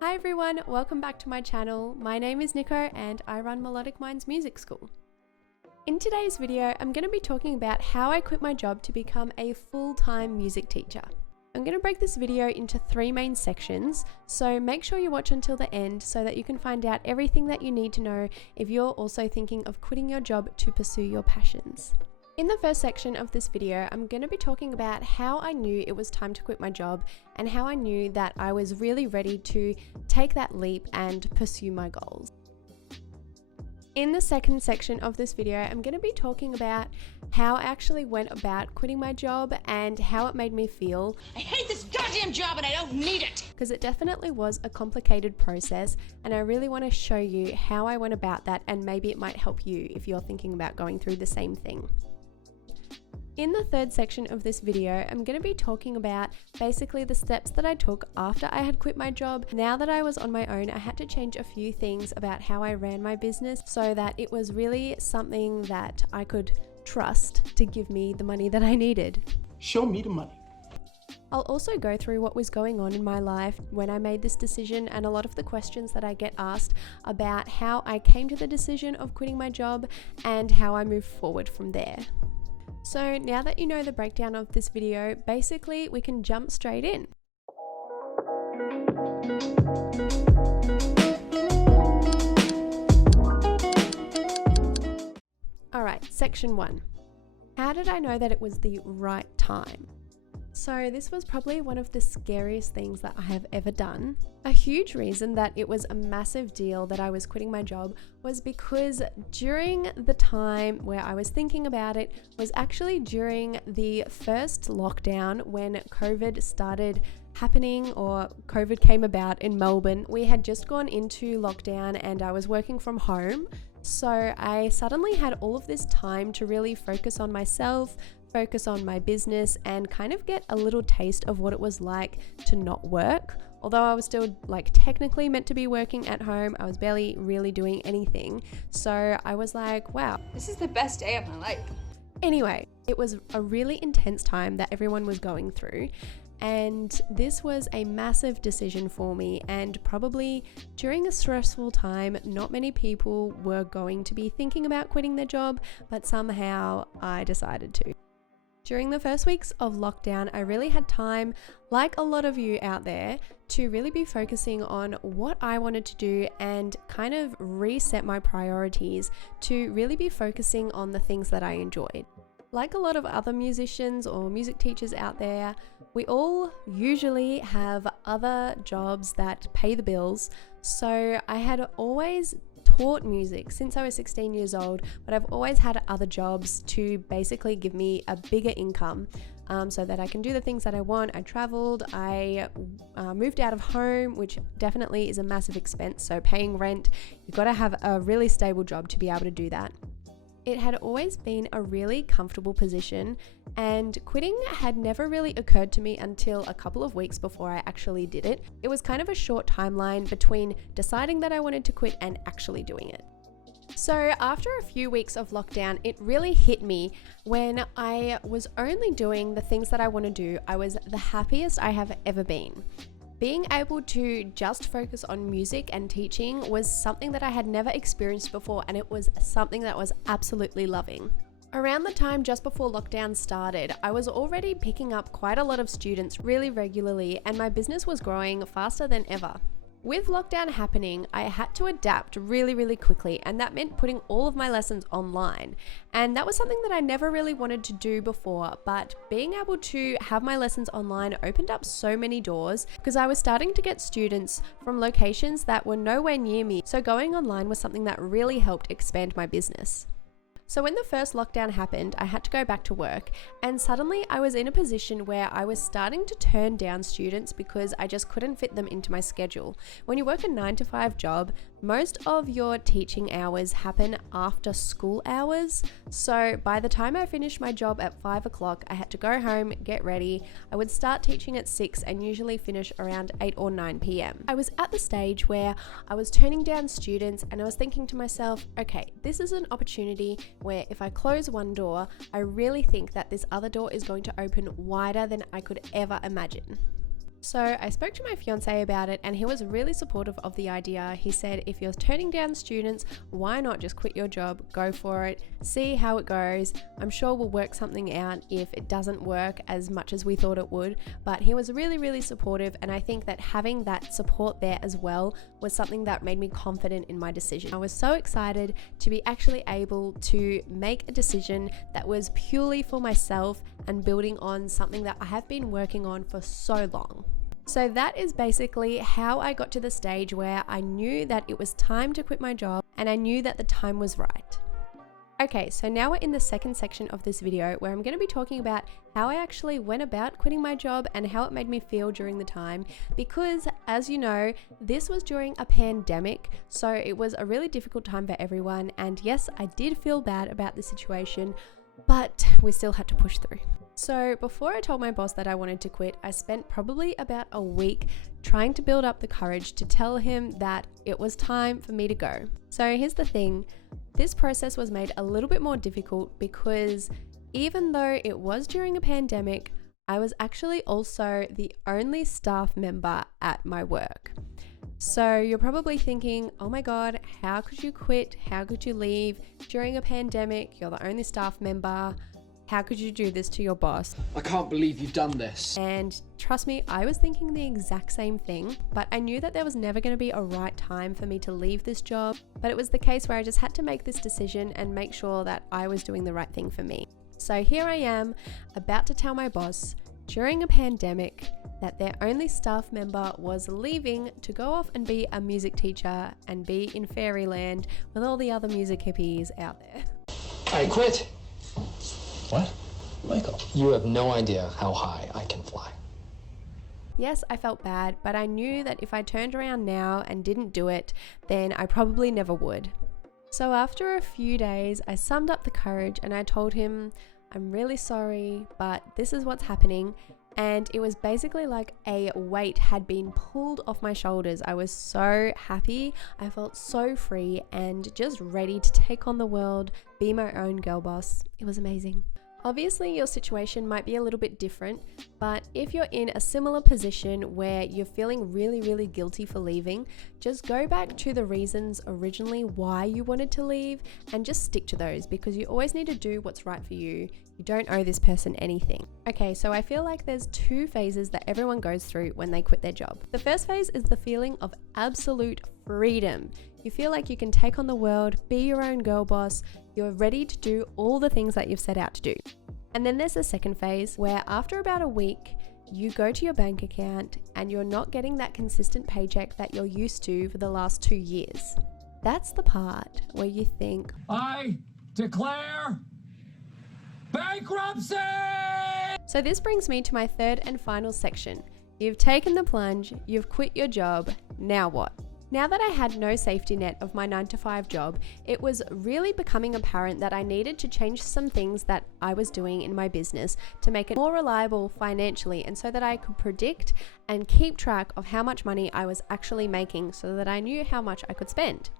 Hi everyone, welcome back to my channel. My name is NICO and I run Melodic Minds Music School. In today's video, I'm going to be talking about how I quit my job to become a full-time music teacher. I'm going to break this video into 3 main sections, so make sure you watch until the end so that you can find out everything that you need to know if you're also thinking of quitting your job to pursue your passions. In the first section of this video, I'm going to be talking about how I knew it was time to quit my job and how I knew that I was really ready to take that leap and pursue my goals. In the second section of this video, I'm going to be talking about how I actually went about quitting my job and how it made me feel. I hate this goddamn job and I don't need it! Because it definitely was a complicated process, and I really want to show you how I went about that, and maybe it might help you if you're thinking about going through the same thing. In the third section of this video, I'm going to be talking about basically the steps that I took after I had quit my job. Now that I was on my own, I had to change a few things about how I ran my business so that it was really something that I could trust to give me the money that I needed. Show me the money. I'll also go through what was going on in my life when I made this decision and a lot of the questions that I get asked about how I came to the decision of quitting my job and how I moved forward from there. So now that you know the breakdown of this video, basically we can jump straight in. Alright, section 1. How did I know that it was the right time? So this was probably one of the scariest things that I have ever done. A huge reason that it was a massive deal that I was quitting my job was because during the time where I was thinking about it was actually during the first lockdown when COVID started happening, or COVID came about in Melbourne. We had just gone into lockdown and I was working from home. So I suddenly had all of this time to really focus on myself, focus on my business, and kind of get a little taste of what it was like to not work. Although I was still technically meant to be working at home, I was barely really doing anything. So I was like, wow, This is the best day of my life. Anyway, it was a really intense time that everyone was going through. And this was a massive decision for me, and probably during a stressful time, not many people were going to be thinking about quitting their job, but somehow I decided to. During the first weeks of lockdown, I really had time, like a lot of you out there, to really be focusing on what I wanted to do and kind of reset my priorities to really be focusing on the things that I enjoyed. Like a lot of other musicians or music teachers out there, we all usually have other jobs that pay the bills. So I had always taught music since I was 16 years old, but I've always had other jobs to basically give me a bigger income so that I can do the things that I want. I traveled, I moved out of home, which definitely is a massive expense. So paying rent, you've got to have a really stable job to be able to do that. It had always been a really comfortable position, and quitting had never really occurred to me until a couple of weeks before I actually did it. It was kind of a short timeline between deciding that I wanted to quit and actually doing it. So after a few weeks of lockdown, it really hit me when I was only doing the things that I want to do. I was the happiest I have ever been. Being able to just focus on music and teaching was something that I had never experienced before, and it was something that I was absolutely loving. Around the time just before lockdown started, I was already picking up quite a lot of students really regularly, and my business was growing faster than ever. With lockdown happening, I had to adapt really quickly, and that meant putting all of my lessons online. And that was something that I never really wanted to do before, but being able to have my lessons online opened up so many doors because I was starting to get students from locations that were nowhere near me. So going online was something that really helped expand my business. So when the first lockdown happened, I had to go back to work, and suddenly I was in a position where I was starting to turn down students because I just couldn't fit them into my schedule. When you work a 9-to-5 job, most of your teaching hours happen after school hours. So by the time I finished my job at 5 o'clock, I had to go home, get ready. I would start teaching at 6 and usually finish around 8 or 9 p.m. I was at the stage where I was turning down students, and I was thinking to myself, okay, this is an opportunity where if I close one door, I really think that this other door is going to open wider than I could ever imagine. So I spoke to my fiance about it and he was really supportive of the idea. He said, if you're turning down students, why not just quit your job, go for it, see how it goes. I'm sure we'll work something out if it doesn't work as much as we thought it would. But he was really supportive, and I think that having that support there as well was something that made me confident in my decision. I was so excited to be actually able to make a decision that was purely for myself and building on something that I have been working on for so long. So that is basically how I got to the stage where I knew that it was time to quit my job and I knew that the time was right. Okay, so now we're in the second section of this video where I'm going to be talking about how I actually went about quitting my job and how it made me feel during the time, because as you know, this was during a pandemic, so it was a really difficult time for everyone, and yes, I did feel bad about the situation, but we still had to push through. So before I told my boss that I wanted to quit, I spent probably about a week trying to build up the courage to tell him that it was time for me to go. So here's the thing, this process was made a little bit more difficult because even though it was during a pandemic, I was actually also the only staff member at my work. So you're probably thinking, oh my God, how could you quit? How could you leave during a pandemic? You're the only staff member. How could you do this to your boss? I can't believe you've done this. And trust me, I was thinking the exact same thing, but I knew that there was never going to be a right time for me to leave this job. But it was the case where I just had to make this decision and make sure that I was doing the right thing for me. So here I am, about to tell my boss during a pandemic that their only staff member was leaving to go off and be a music teacher and be in fairyland with all the other music hippies out there. I quit. What? Michael? You have no idea how high I can fly. Yes, I felt bad, but I knew that if I turned around now and didn't do it, then I probably never would. So after a few days, I summed up the courage and I told him, I'm really sorry, but this is what's happening. And it was basically like a weight had been pulled off my shoulders. I was so happy. I felt so free and just ready to take on the world, be my own girl boss. It was amazing. Obviously, your situation might be a little bit different, but if you're in a similar position where you're feeling really guilty for leaving, just go back to the reasons originally why you wanted to leave and just stick to those, because you always need to do what's right for you. You don't owe this person anything. Okay, so I feel like there's two phases that everyone goes through when they quit their job. The first phase is the feeling of absolute freedom. You feel like you can take on the world, be your own girl boss, you're ready to do all the things that you've set out to do. And then there's the second phase where after about a week, you go to your bank account and you're not getting that consistent paycheck that you're used to for the last 2 years. That's the part where you think, I declare bankruptcy! So this brings me to my third and final section. You've taken the plunge, you've quit your job, now what? Now that I had no safety net of my 9-to-5 job, it was really becoming apparent that I needed to change some things that I was doing in my business to make it more reliable financially, and so that I could predict and keep track of how much money I was actually making so that I knew how much I could spend.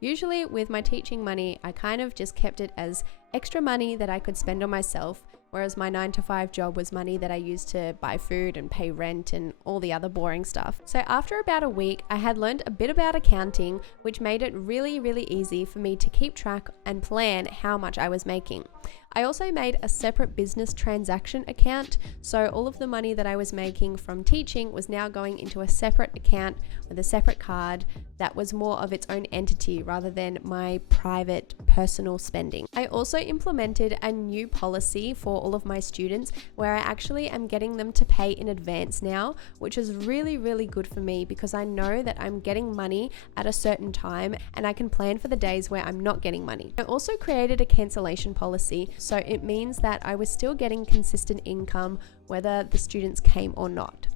Usually with my teaching money, I kind of just kept it as extra money that I could spend on myself, whereas my 9-to-5 job was money that I used to buy food and pay rent and all the other boring stuff. So after about a week, I had learned a bit about accounting, which made it really easy for me to keep track and plan how much I was making. I also made a separate business transaction account, so all of the money that I was making from teaching was now going into a separate account with a separate card that was more of its own entity rather than my private personal spending. I also implemented a new policy for all of my students where I actually am getting them to pay in advance now, which is really good for me because I know that I'm getting money at a certain time and I can plan for the days where I'm not getting money. I also created a cancellation policy, so it means that I was still getting consistent income whether the students came or not.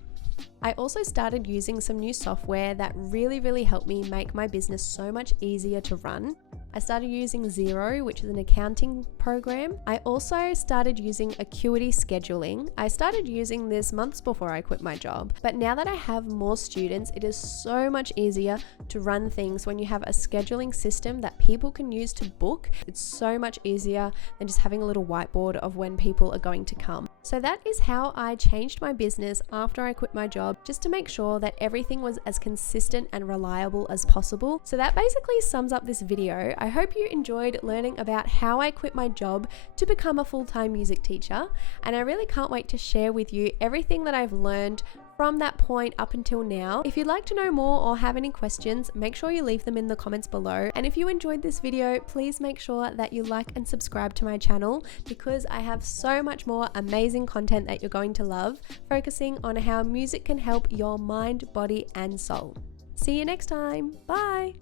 I also started using some new software that really helped me make my business so much easier to run. I started using Xero, which is an accounting program. I also started using Acuity scheduling. I started using this months before I quit my job, but now that I have more students, it is so much easier to run things when you have a scheduling system that people can use to book. It's so much easier than just having a little whiteboard of when people are going to come. So that is how I changed my business after I quit my job, just to make sure that everything was as consistent and reliable as possible. So that basically sums up this video. I hope you enjoyed learning about how I quit my job to become a full-time music teacher, and I really can't wait to share with you everything that I've learned from that point up until now. If you'd like to know more or have any questions, make sure you leave them in the comments below. And if you enjoyed this video, please make sure that you like and subscribe to my channel, because I have so much more amazing content that you're going to love, focusing on how music can help your mind, body, and soul. See you next time. Bye.